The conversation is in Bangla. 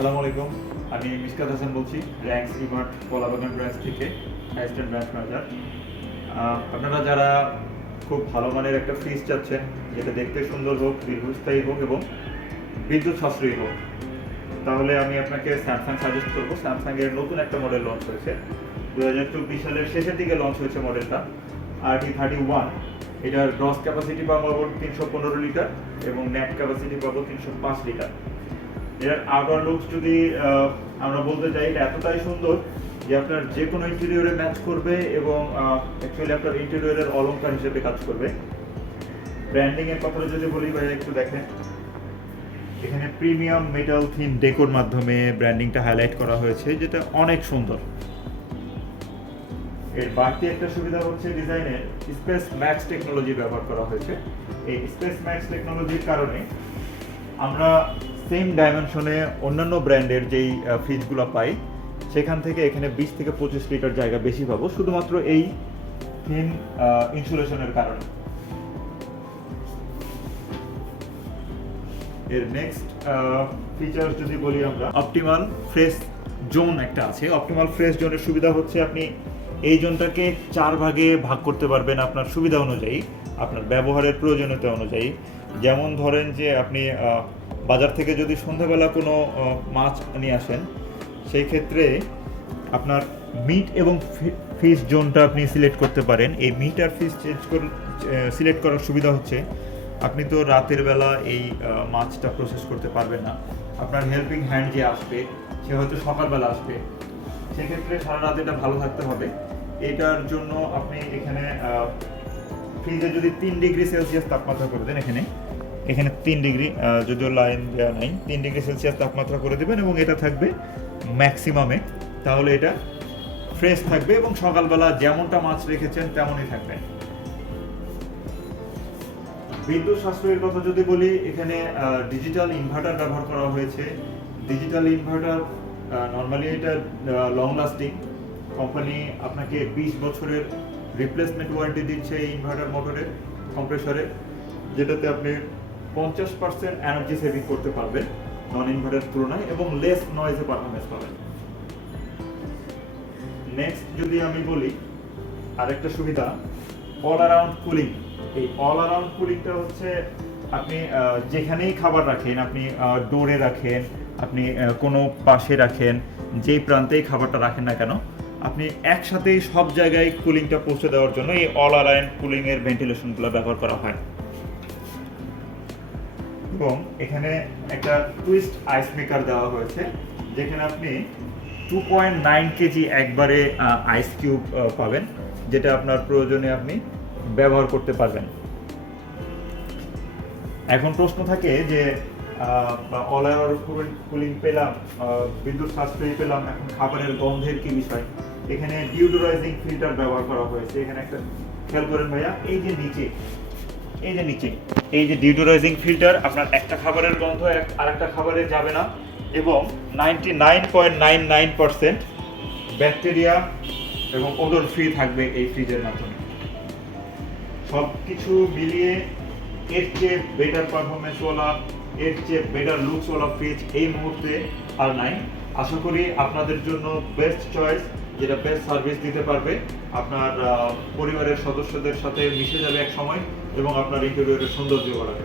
আসসালামু আলাইকুম। আমি মিশকাত হাসান বলছি, র্যাঙ্কস ইমার্ট কলাবাগান ব্রাঞ্চ থেকে অ্যাসিস্ট্যান্ট ব্রাঞ্চ ম্যানেজার। আপনারা যারা খুব ভালো মানের একটা ফ্রিজ চাচ্ছেন, যেটা দেখতে সুন্দর হোক, দীর্ঘস্থায়ী হোক এবং বিদ্যুৎ সাশ্রয়ী হোক, তাহলে আমি আপনাকে স্যামসাং সাজেস্ট করবো। স্যামসাংয়ের নতুন একটা মডেল লঞ্চ হয়েছে, 2024 সালের শেষের দিকে লঞ্চ হয়েছে মডেলটা, RT31। এটার গ্রস ক্যাপাসিটি পাবো 315 লিটার এবং নেট ক্যাপাসিটি পাবো 305 লিটার। এর আউটডোর লুকস যদি আমরা বলতে চাই, এটা এতটাই সুন্দর যে আপনার যে কোনো ইন্টেরিয়রে ম্যাচ করবে এবং অ্যাকচুয়ালি আপনার ইন্টেরিয়রের অলংকার হিসেবে কাজ করবে। ব্র্যান্ডিং এর কথা যদি বলি ভাই, একটু দেখেন, এখানে প্রিমিয়াম মেটাল থিম ডেকোর মাধ্যমে ব্র্যান্ডিংটা হাইলাইট করা হয়েছে, যেটা অনেক সুন্দর। এর বাড়তি একটা সুবিধা হচ্ছে ডিজাইনে স্পেস ম্যাক্স টেকনোলজি ব্যবহার করা হয়েছে। এই স্পেস ম্যাক্স টেকনোলজির কারণে আমরা সেম ডাইমেনশনে অন্যান্য ব্র্যান্ডের যেই ফ্রিজগুলো পাই, সেখান থেকে এখানে 20 থেকে 25 লিটার জায়গা বেশি পাবো, শুধুমাত্র এই থিন ইনসুলেশনের কারণে। এর নেক্সট ফিচার যদি বলি আমরা, অপটিমাল ফ্রেশ জোন একটা আছে। অপটিমাল ফ্রেশ জোনের সুবিধা হচ্ছে আপনি এই জোনটাকে 4 ভাগে ভাগ করতে পারবেন আপনার সুবিধা অনুযায়ী, আপনার ব্যবহারের প্রয়োজনীয়তা অনুযায়ী। যেমন ধরেন যে আপনি বাজার থেকে যদি সন্ধ্যাবেলা কোনো মাছ নিয়ে আসেন, সেই ক্ষেত্রে আপনার মিট এবং ফিশ জোনটা আপনি সিলেক্ট করতে পারেন। এই মিট আর ফিশ সিলেক্ট করার সুবিধা হচ্ছে আপনি তো রাতের বেলা এই মাছটা প্রসেস করতে পারবেন না, আপনার হেল্পিং হ্যান্ড যে আসবে সে হয়তো সকালবেলা আসবে, সেক্ষেত্রে সারা রাত এটা ভালো থাকতে হবে। এটার জন্য আপনি এখানে ফ্রিজে যদি 3 ডিগ্রি সেলসিয়াস তাপমাত্রা করে দেন, এখানে 3 ডিগ্রি, যদিও লাইন দেওয়া নাই, 3 ডিগ্রি সেলসিয়াস তাপমাত্রা করে দেবেন এবং এটা থাকবে ম্যাক্সিমামে, তাহলে এটা ফ্রেশ থাকবে এবং সকালবেলা যেমনটা মাছ রেখেছেন তেমনই থাকবে। বিদ্যুৎ সাশ্রয়ের কথা যদি বলি, এখানে ডিজিটাল ইনভার্টার ব্যবহার করা হয়েছে। ডিজিটাল ইনভার্টার নর্মালি এটা লং লাস্টিং, কোম্পানি আপনাকে 20 বছরের রিপ্লেসমেন্ট ওয়ারেন্টি দিচ্ছে এই ইনভার্টার মোটরের, কম্প্রেসরের, যেটাতে আপনি 50% এনার্জি সেভিং করতে পারবেন নন ইনভার্টার তুলনায় এবং লেস নয়েজে পারফরমেন্স পাবেন। নেক্সট যদি আমি বলি, আরেকটা সুবিধা অল অ্যারাউন্ড কুলিং। এই অল অ্যারাউন্ড কুলিংটা হচ্ছে আপনি যেখানেই খাবার রাখেন, আপনি ডোরে রাখেন, আপনি কোনো পাশে রাখেন, যেই প্রান্তেই খাবারটা রাখেন না কেন, আপনি একসাথেই সব জায়গায় কুলিংটা পৌঁছে দেওয়ার জন্য এই অল অ্যারাউন্ড কুলিংয়ের ভেন্টিলেশনগুলো ব্যবহার করা হয়। এবং এখানে একটা টুইস্ট আইস মেকার দেওয়া হয়েছে, যেখানে আপনি 2.9 কেজি একবারে আইস কিউব পাবেন, যেটা আপনার প্রয়োজনে আপনি ব্যবহার করতে পারবেন। এখন প্রশ্ন থাকে যে অল অ্যারাউন্ড কুলিং পেলাম, বিদ্যুৎ সাশ্রয়ী পেলাম, এখন খাবারের গন্ধের কি বিষয়? এখানে ডিওডোরাইজিং ফিল্টার ব্যবহার করা হয়েছে। এখানে একটা খেয়াল করেন ভাইয়া, এই যে নিচে এই যে ডিওডোরাইজিং ফিল্টার, আপনার একটা খাবারের গন্ধ আরেকটা খাবারে যাবে না এবং 99.99% ব্যাকটেরিয়া এবং ওডর ফ্রি থাকবে এই ফ্রিজের মাধ্যমে। সব কিছু মিলিয়ে এর চেয়ে বেটার পারফরমেন্সওয়ালা, এর চেয়ে বেটার লুকসওয়ালা ফ্রিজ এই মুহূর্তে আর নাই। আশা করি আপনাদের জন্য বেস্ট চয়েস, যেটা বেস্ট সার্ভিস দিতে পারবে, আপনার পরিবারের সদস্যদের সাথে মিশে যাবে এক সময় এবং আপনার ইন্টেরিয়রের সৌন্দর্য বাড়াবে।